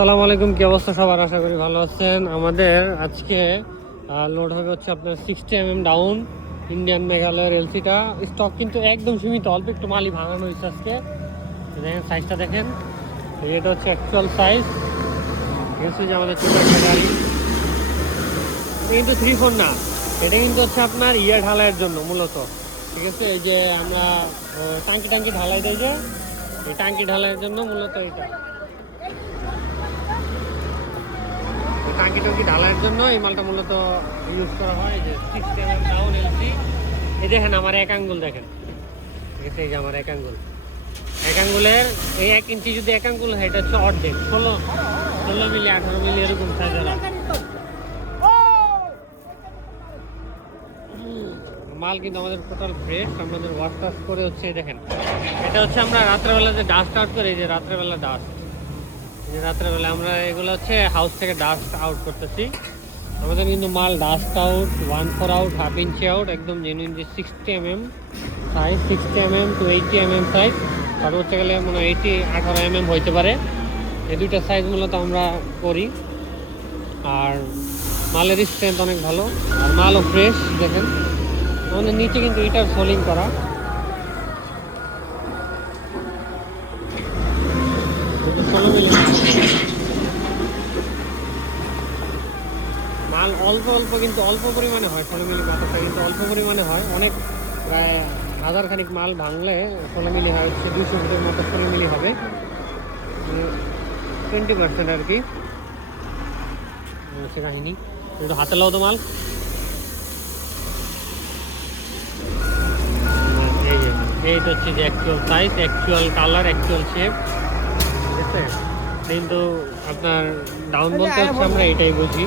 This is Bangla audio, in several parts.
আসসালামু আলাইকুম, কি অবস্থা সবার? আশা করি ভালো আছেন। আমাদের আজকে লোড হবে হচ্ছে আপনার 60 ডাউন ইন্ডিয়ান মেঘালয়ের এলসিটা। স্টক কিন্তু একদম সীমিত, অল্প একটু মালই ভাঙানো হয়েছে আজকে। দেখেন সাইজটা, দেখেন এটা হচ্ছে অ্যাকচুয়াল সাইজ। ঠিক আছে, যে আমাদের ছোটো একটা গাড়ি, এটা কিন্তু 3-4 না, এটা কিন্তু হচ্ছে আপনার ঢালাইয়ের জন্য মূলত। ঠিক আছে, এই যে আমরা টাঙ্কি ঢালাই দেয়, যে এই টাঙ্কি ঢালাইয়ের জন্য মূলত এটা টাঙ্কি টঙ্কি ঢালাইয়ের জন্য এই মালটা মূলত ইউজ করা হয়। যে 60 ডাউন এলসি। এই দেখেন আমার এক আঙ্গুল, দেখেন ঠিক আছে, এই যে আমার এক আঙ্গুলের এই 1 ইঞ্চি যদি এক আঙ্গুল হয়, এটা হচ্ছে অর্ধেক 16 মিলি 18 মিলি এরকম সাইজের মাল। কিন্তু আমাদের টোটাল ফ্রেশ, আমাদের ওয়াশ টাশ করে হচ্ছে দেখেন। এটা হচ্ছে আমরা রাত্রেবেলা যে ডাস্ট আউট করি, যে রাত্রেবেলা ডাস্ট, রাত্রেবেলা আমরা এগুলো হচ্ছে হাউস থেকে ডাস্ট আউট করতেছি। আমাদের কিন্তু মাল dust out 1/4 out, half inch out, একদম জেনুইন। যে 60 সাইজ, 60 টু 80 সাইজ, আর হচ্ছে গেলে মনে হয় 18 হইতে পারে। এই দুইটা সাইজ মূলত আমরা করি। আর মালের স্ট্রেংথ অনেক ভালো, আর মালও ফ্রেশ। দেখেন আমাদের নিচে কিন্তু এটার সোলিং করা। মাল অল্প অল্প, কিন্তু অল্প পরিমাণে হয়। 16 মিলি পাথরটা কিন্তু অল্প পরিমাণে হয়। অনেক প্রায় 1000 খানিক মাল ভাঙলে 16 মিলি হয় হচ্ছে 200 ফুটের মতো 16 মিলি হবে, 20% আর কি। সে কাহিনি একটু হাতে লাও তো মাল। এইটা হচ্ছে যে actual size, actual colour, actual shape. ঠিক আছে, কিন্তু আপনার ডাউন বলতে হচ্ছে আমরা এটাই বুঝি।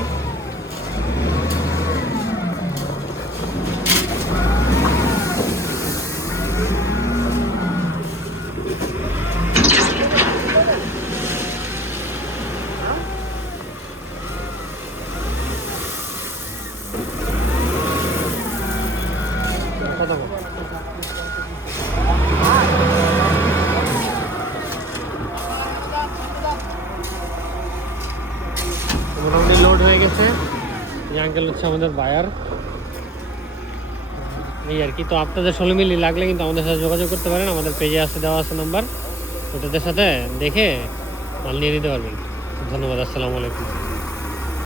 মোটামুটি লোড হয়ে গেছে। এই আঙ্কেল হচ্ছে আমাদের বায়ার, এই আর কি। তো আপনাদের 16 মিলি লাগলে কিন্তু আমাদের সাথে যোগাযোগ করতে পারেন। আমাদের পেজে আছে, দেওয়া আছে নাম্বার, ওটাদের সাথে দেখে মাল নিয়ে নিতে পারবেন। ধন্যবাদ, আসসালামু আলাইকুম।